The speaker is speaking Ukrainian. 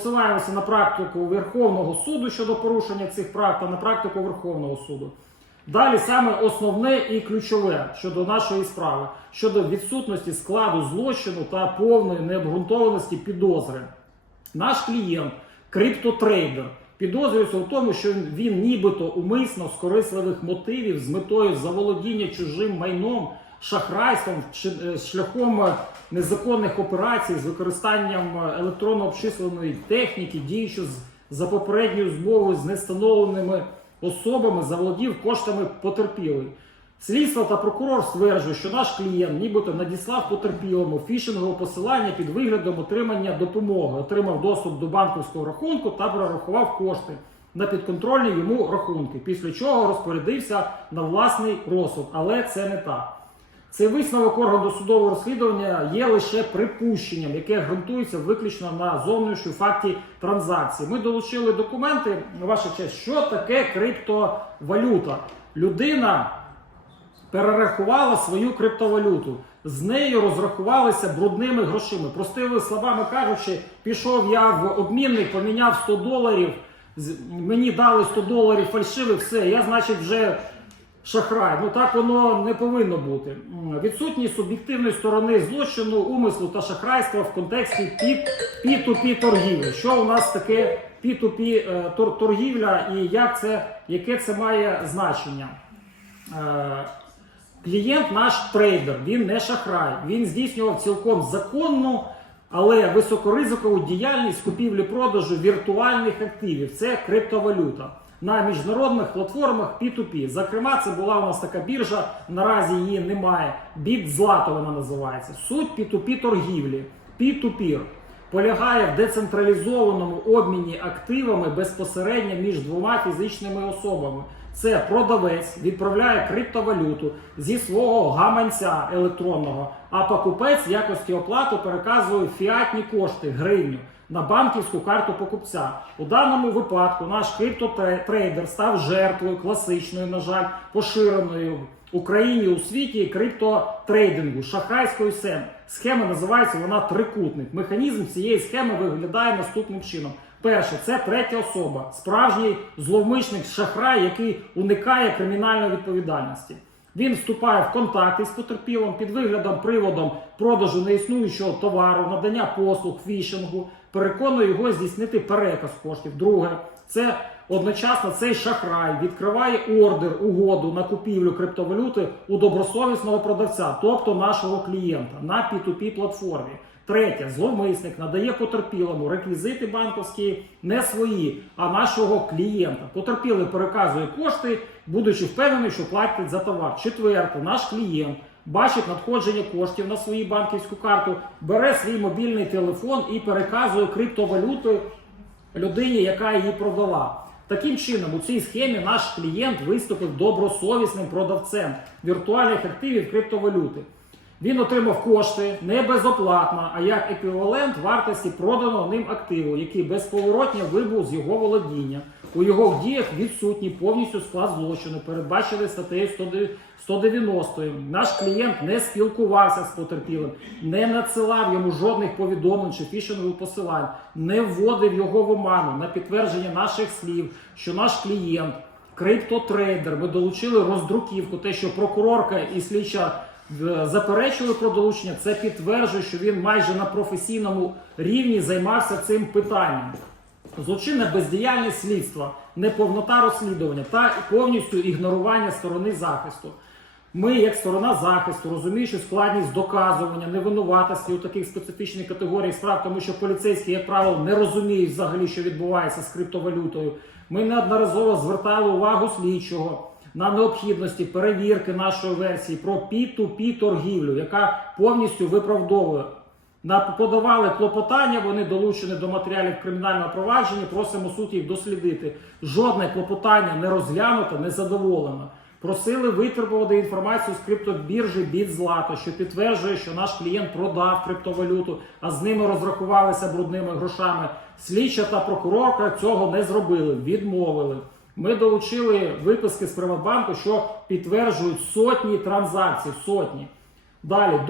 Посилаємося на практику Верховного суду щодо порушення цих прав та на практику Верховного суду. Далі саме основне і ключове щодо нашої справи, щодо відсутності складу злочину та повної необґрунтованості підозри. Наш клієнт, криптотрейдер, підозрюється у тому, що він, нібито умисно з корисливих мотивів з метою заволодіння чужим майном, шахрайством, е, шляхом е, незаконних операцій з використанням е, електронно обчисленої техніки, діючи за попередньою змовою з нестановленими особами, заволодів коштами потерпілих. Слідство та прокурор стверджують, що наш клієнт нібито надіслав потерпілому фішингове посилання під виглядом отримання допомоги, отримав доступ до банківського рахунку та прорахував кошти на підконтрольні йому рахунки, після чого розпорядився на власний розсуд. Але це не так. Цей висновок органу досудового розслідування є лише припущенням, яке ґрунтується виключно на зовнішньому факті транзакції. Ми долучили документи, ваша честь, що таке криптовалюта. Людина перерахувала свою криптовалюту. З нею розрахувалися брудними грошима. Простими словами кажучи, пішов я в обмінник, поміняв 100 доларів. Мені дали 100 доларів фальшивих, все, я, значить, вже шахрай. Ну так воно не повинно бути. Відсутність суб'єктивної сторони злочину, умислу та шахрайства в контексті P2P торгівлі. Що у нас таке P2P е, торгівля і як це, яке це має значення? Е, Клієнт наш трейдер, він не шахрай. Він здійснював цілком законну, але високоризикову діяльність купівлі-продажу віртуальних активів. Це криптовалюта на міжнародних платформах P2P. Зокрема, це була у нас така біржа, наразі її немає. BitZlato вона називається. Суть P2P торгівлі. P2P полягає в децентралізованому обміні активами безпосередньо між двома фізичними особами. Це продавець відправляє криптовалюту зі свого гаманця електронного, а покупець в якості оплати переказує фіатні кошти гривню на банківську карту покупця. У даному випадку наш криптотрейдер став жертвою класичної, на жаль, поширеної в Україні у світі криптотрейдингу, шахрайської схеми. Схема називається вона трикутник. Механізм цієї схеми виглядає наступним чином. Перше, це третя особа, справжній зловмисник шахрай, який уникає кримінальної відповідальності. Він вступає в контакти з потерпілим під виглядом приводом продажу неіснуючого товару, надання послуг, фішингу, переконує його здійснити переказ коштів. Друге, це одночасно цей шахрай відкриває ордер, угоду на купівлю криптовалюти у добросовісного продавця, тобто нашого клієнта на P2P платформі. Третє, зловмисник надає потерпілому реквізити банковські не свої, а нашого клієнта. Потерпілий переказує кошти, будучи впевнений, що платить за товар. Четверте, наш клієнт бачить надходження коштів на свою банківську карту, бере свій мобільний телефон і переказує криптовалюту людині, яка її продала. Таким чином, у цій схемі наш клієнт виступив добросовісним продавцем віртуальних активів криптовалюти. Він отримав кошти не безоплатно, а як еквівалент вартості проданого ним активу, який безповоротно вибув з його володіння. У його діях відсутній повністю склад злочину, передбачений статтею 190. Наш клієнт не спілкувався з потерпілим, не надсилав йому жодних повідомлень чи фішингових посилань, не вводив його в оману на підтвердження наших слів, що наш клієнт, криптотрейдер, ми долучили роздруківку, те, що прокурорка і слідча е, заперечили про долучення, це підтверджує, що він майже на професійному рівні займався цим питанням. Злочинна бездіяльність слідства, неповнота розслідування та повністю ігнорування сторони захисту. Ми, як сторона захисту, розуміючи складність доказування невинуватості у таких специфічних категоріях справ, тому що поліцейські, як правило, не розуміють взагалі, що відбувається з криптовалютою. Ми неодноразово звертали увагу слідчого на необхідності перевірки нашої версії про P2P торгівлю, яка повністю виправдовує подавали клопотання, вони долучені до матеріалів кримінального провадження. Просимо суд їх дослідити. Жодне клопотання не розглянуто, не задоволено. Просили витребувати інформацію з криптобіржі BitZlato, що підтверджує, що наш клієнт продав криптовалюту, а з ними розрахувалися брудними грошами. Слідча та прокурорка цього не зробили, відмовили. Ми долучили виписки з Приватбанку, що підтверджують сотні транзакцій, сотні. Далі